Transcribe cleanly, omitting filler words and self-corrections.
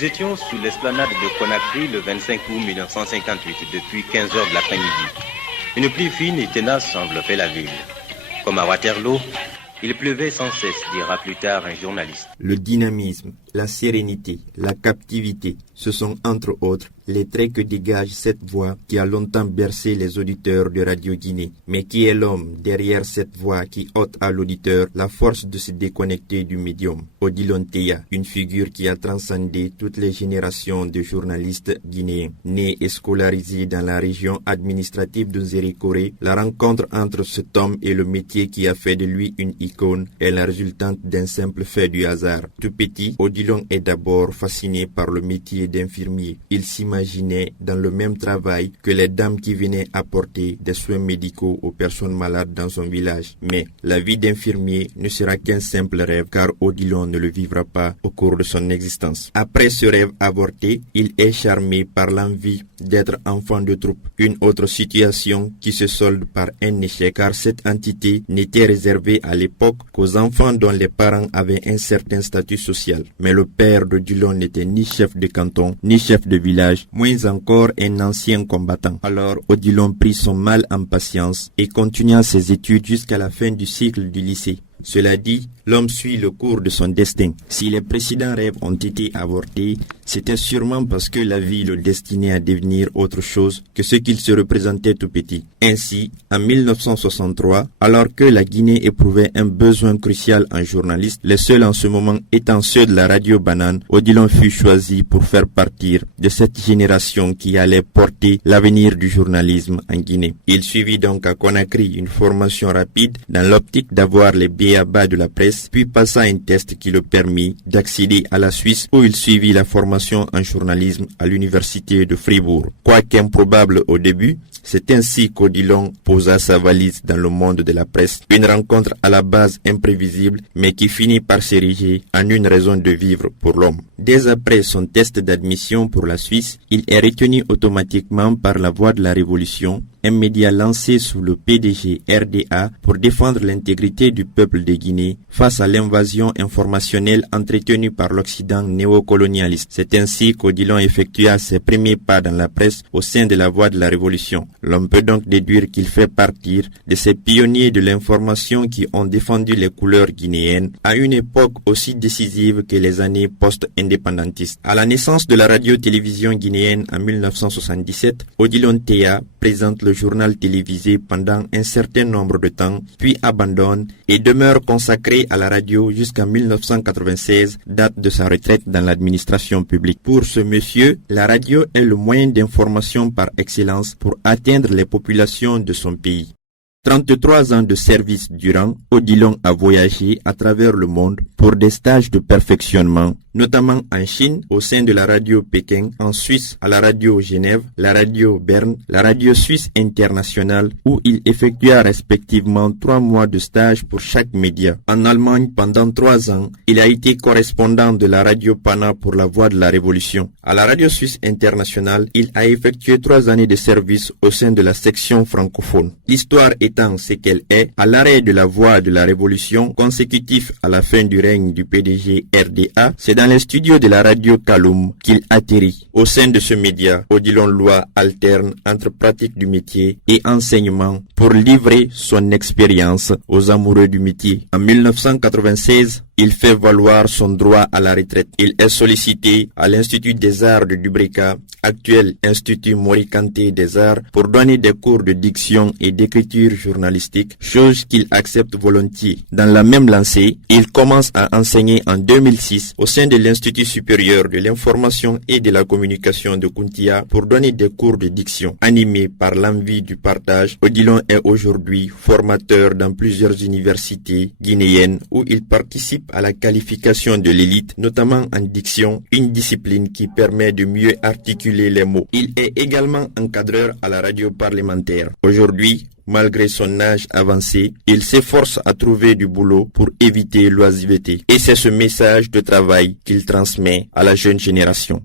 Nous étions sous l'esplanade de Conakry le 25 août 1958, depuis 15 heures de l'après-midi. Une pluie fine et tenace enveloppait la ville. Comme à Waterloo, il pleuvait sans cesse, dira plus tard un journaliste. Le dynamisme, la sérénité, la captivité, ce sont entre autres les traits que dégage cette voix qui a longtemps bercé les auditeurs de Radio Guinée. Mais qui est l'homme derrière cette voix qui ôte à l'auditeur la force de se déconnecter du médium? Odilon Teya, une figure qui a transcendé toutes les générations de journalistes guinéens. Né et scolarisé dans la région administrative de Zérékoré, la rencontre entre cet homme et le métier qui a fait de lui une icône est la résultante d'un simple fait du hasard. Tout petit, Odilon est d'abord fasciné par le métier d'infirmier. Il s'imaginait dans le même travail que les dames qui venaient apporter des soins médicaux aux personnes malades dans son village. Mais la vie d'infirmier ne sera qu'un simple rêve car Odilon ne le vivra pas au cours de son existence. Après ce rêve avorté, il est charmé par l'envie d'être enfant de troupe. Une autre situation qui se solde par un échec car cette entité n'était réservée à l'époque qu'aux enfants dont les parents avaient un certain statut social. Mais le père d'Odilon n'était ni chef de canton, ni chef de village, moins encore un ancien combattant. Alors Odilon prit son mal en patience et continua ses études jusqu'à la fin du cycle du lycée. Cela dit, l'homme suit le cours de son destin. Si les précédents rêves ont été avortés, c'était sûrement parce que la vie le destinait à devenir autre chose que ce qu'il se représentait tout petit. Ainsi, en 1963, alors que la Guinée éprouvait un besoin crucial en journalistes, les seuls en ce moment étant ceux de la radio Banane, Odilon fut choisi pour faire partir de cette génération qui allait porter l'avenir du journalisme en Guinée. Il suivit donc à Conakry une formation rapide dans l'optique d'avoir les b.a.-ba de la presse, puis passa un test qui le permit d'accéder à la Suisse où il suivit la formation en journalisme à l'université de Fribourg. Quoique improbable au début, c'est ainsi qu'Odilon posa sa valise dans le monde de la presse. Une rencontre à la base imprévisible, mais qui finit par s'ériger en une raison de vivre pour l'homme. Dès après son test d'admission pour la Suisse, il est retenu automatiquement par la Voix de la Révolution, un média lancé sous le PDG RDA pour défendre l'intégrité du peuple de Guinée face à l'invasion informationnelle entretenue par l'Occident néocolonialiste. C'est ainsi qu'Odilon effectua ses premiers pas dans la presse au sein de la Voix de la Révolution. L'on peut donc déduire qu'il fait partie de ces pionniers de l'information qui ont défendu les couleurs guinéennes à une époque aussi décisive que les années post-indépendantistes. À la naissance de la radio-télévision guinéenne en 1977, Odilon Teya présente le journal télévisé pendant un certain nombre de temps, puis abandonne et demeure consacré à la radio jusqu'en 1996, date de sa retraite dans l'administration publique. Pour ce monsieur, la radio est le moyen d'information par excellence pour atteindre les populations de son pays. 33 ans de service durant, Odilon a voyagé à travers le monde pour des stages de perfectionnement, notamment en Chine, au sein de la radio Pékin, en Suisse, à la radio Genève, la radio Berne, la radio Suisse internationale, où il effectua respectivement 3 mois de stage pour chaque média. En Allemagne, pendant 3 ans, il a été correspondant de la radio Pana pour la Voix de la Révolution. À la radio Suisse internationale, il a effectué 3 années de service au sein de la section francophone. L'histoire étant ce qu'elle est, à l'arrêt de la Voix de la Révolution, consécutif à la fin du règne du PDG RDA, c'est dans les studios de la radio Kaloum qu'il atterrit. Au sein de ce média, Odilon Loa alterne entre pratique du métier et enseignement pour livrer son expérience aux amoureux du métier. En 1996, il fait valoir son droit à la retraite. Il est sollicité à l'Institut des Arts de Dubreka, actuel Institut Morikanté des Arts, pour donner des cours de diction et d'écriture journalistique, chose qu'il accepte volontiers. Dans la même lancée, il commence à enseigner en 2006 au sein de l'Institut supérieur de l'information et de la communication de Kuntia pour donner des cours de diction. Animé par l'envie du partage, Odilon est aujourd'hui formateur dans plusieurs universités guinéennes où il participe à la qualification de l'élite, notamment en diction, une discipline qui permet de mieux articuler les mots. Il est également encadreur à la radio parlementaire. Aujourd'hui, malgré son âge avancé, il s'efforce à trouver du boulot pour éviter l'oisiveté. Et c'est ce message de travail qu'il transmet à la jeune génération.